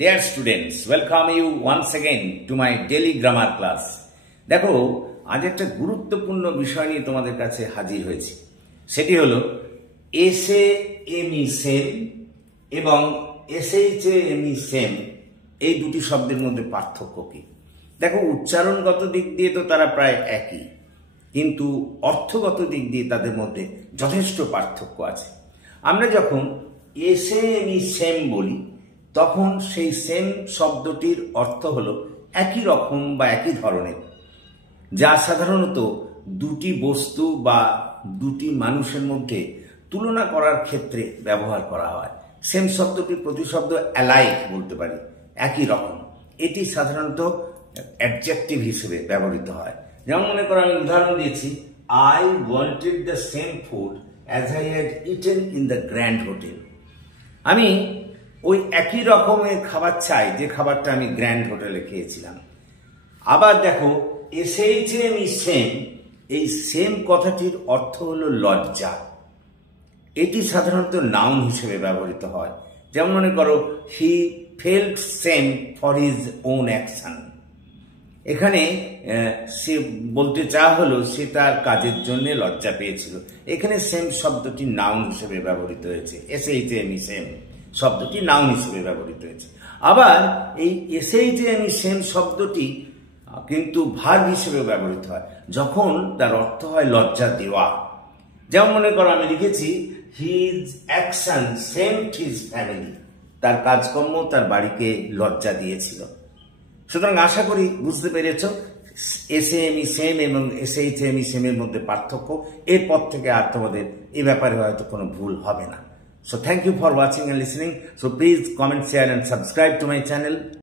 Dear students, welcome you once again to my daily grammar class. দেখো আজ একটা গুরুত্বপূর্ণ বিষয় নিয়ে তোমাদের কাছে হাজির হয়েছি। সেটি হলো এসএ এমই সেম এবং এসএইচএ এমই সেম এই দুটি শব্দের মধ্যে পার্থক্য কি? দেখো উচ্চারণগত দিক দিয়ে তো তারা প্রায় একই, কিন্তু অর্থগত দিক দিয়ে তাদের মধ্যে যথেষ্ট পার্থক্য আছে। আমরা যখন এসএ এমই সেম বলি তখন সেই সেম শব্দটির অর্থ হলো একই রকম বা একই ধরনের, যা সাধারণত দুটি বস্তু বা দুটি মানুষের মধ্যে তুলনা করার ক্ষেত্রে ব্যবহার করা হয়। সেম শব্দটির প্রতিশব্দ অ্যালাইক বলতে পারি, একই রকম। এটি সাধারণত অ্যাডজেক্টিভ হিসেবে ব্যবহৃত হয়। যেমন মনে করো আমি উদাহরণ দিয়েছি, I wanted the same food as I had eaten in the grand hotel. আমি ওই একই রকমের খাবার চাই যে খাবারটা আমি গ্র্যান্ড হোটেলে খেয়েছিলাম। আবার দেখো এসএইচএম সেম, এই সেম কথাটির অর্থ হলো লজ্জা। এটি সাধারণত নাউন হিসেবে ব্যবহৃত হয়। যেমন মনে করো he felt same for his own action. এখানে সে বলতে চাওয়া হলো সে তার কাজের জন্য লজ্জা পেয়েছিল। এখানে সেম শব্দটি নাউন হিসেবে ব্যবহৃত হয়েছে। এসএইচএম সেম শব্দটি নাউন হিসেবে ব্যবহৃত হয়েছে। আবার এই এসএইচএম সেম শব্দটি কিন্তু ভার্ব হিসেবে ব্যবহৃত হয় যখন তার অর্থ হয় লজ্জা দেওয়া। যেমন মনে করো আমি লিখেছি হিজ অ্যাকশন সেমড হিজ ফ্যামিলি। তার কাজকর্ম তার বাড়িকে লজ্জা দিয়েছিল। সুতরাং আশা করি বুঝতে পেরেছ এসএএমই সেম এবং এসএইচএমই সেমের মধ্যে পার্থক্য। এরপর থেকে আর তোমাদের এ ব্যাপারে হয়তো কোনো ভুল হবে না। So thank you for watching and listening. So please comment, share and subscribe to my channel.